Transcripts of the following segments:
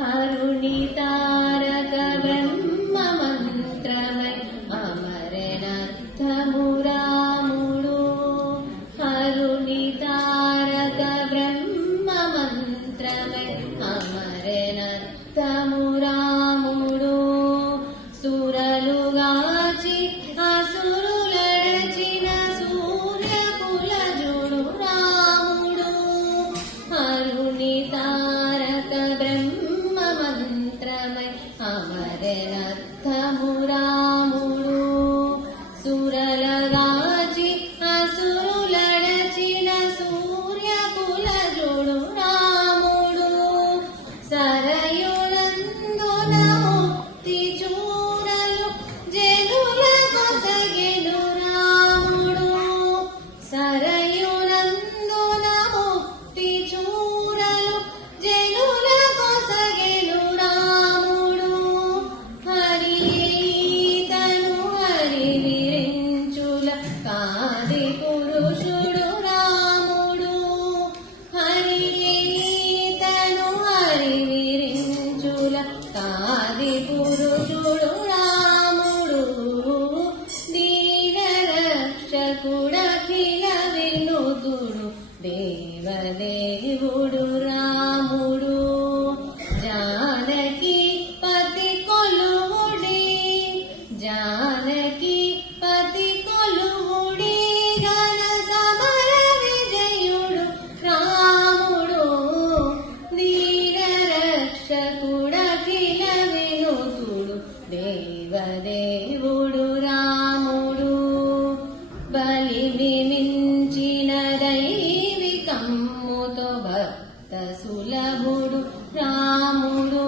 హరుని తారక బ్రహ్మ మంత్రమై అమరనర్థము రాముడు. హరుని తారక బ్రహ్మ మంత్రమై అమరనర్థము రాముడు. సురలుగాచి అసురులడచిన సూర్యకులజుడు రాముడు. హరుని తారక బ్రహ్మ మంత్రమై అమరనర్థము రాముడు. సురలగాచి అసురులడచిన సూర్యకులజుడు రాముడు. సరయునందున ముక్తి చూరలు జనుల కొసగెను రాముడు. సరయునందున ముక్తి చూరలు జనుల కొసగెను రాముడు. హరితను హరి విరించుల కాది పురుషుడు రాముడు. హరితను హరి విరించుల కాది పురుషుడు రాముడు. దీనరక్షకుడఖిల వినుతుడు దేవదేవుడు రాముడు. జానకి పతి కొలువుడి జానకి పతి కొలువుడి ఘన సమర విజయుడు రాముడు. దీనరక్షకుడఖిల వినుతుడు దేవదేవుడు రాముడు. బలిమి మించిన దైవికమ్ముతో భక్త సులభుడు రాముడు.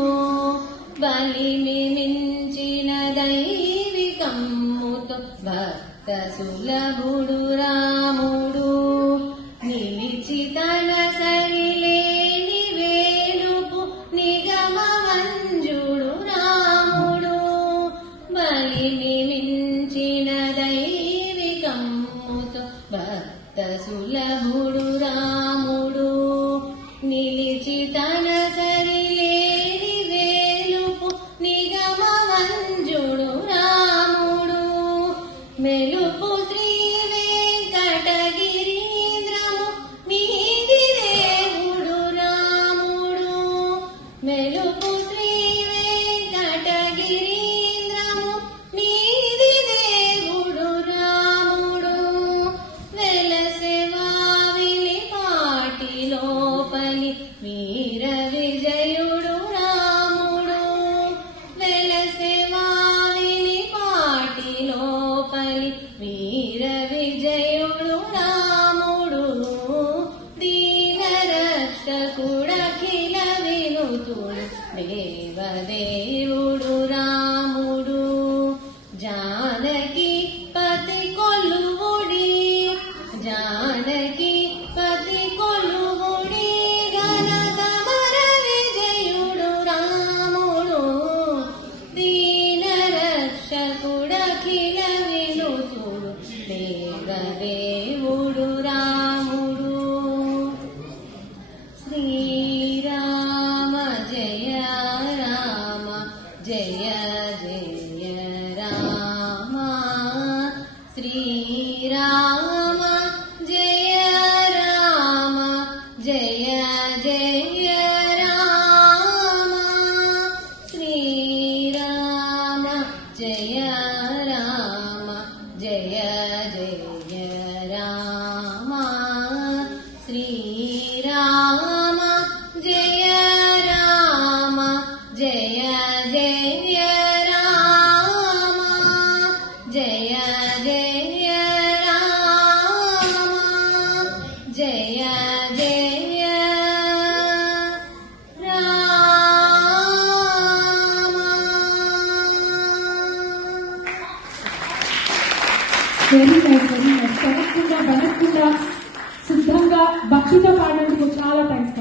బలిమి మించిన దైవికమ్ముతో భక్త సులభుడు రాముడు. నిలిచి తన సరిలేని వేలుపు నిగమ మంజుడు రాముడు. బలిమి మించిన దైవికమ్ముతో భక్త సులభుడు రాముడు. నిలిచి తన సరిలేని వేలుపు నిగమ మంజుడు రాముడు. మెలుపు శ్రీ వెంకటగిరీంద్రము మీది దేవుడు రాముడు. మెలుపు శ్రీ వెంకటగిరీంద్రము మీది దేవుడు రాముడు. వెలసె వావిలి పాటి లోపలి వీర విజయుడు రాముడు. వెలసె వావిలి పాటి లోపలి వీర విజయుడు రాముడు. దీనరక్షకుడఖిల వినుతుడు దేవదేవుడు రాముడు. జానకి పతి కొలువుడి జానకి పతి కొలువుడి ఘన సమర విజయుడు రాముడు. దీనరక్షకుడఖిల వినుతుడు దేవదేవుడు రాముడు. శ్రీరామ జయ రామ జయ జయ రామ. శ్రీరామ జయ రామ జయ జయ రామ. శ్రీరామ జయ రామ జయ జయ రామ. శ్రీరామ జయ రామ జయ జయ రామ. జయ జయ రామ జయ జయ Rama. Very nice. Very nice. కరెక్ట్గా బలకుండా సిద్ధంగా భక్తితో పాడేందుకు చాలా థ్యాంక్స్.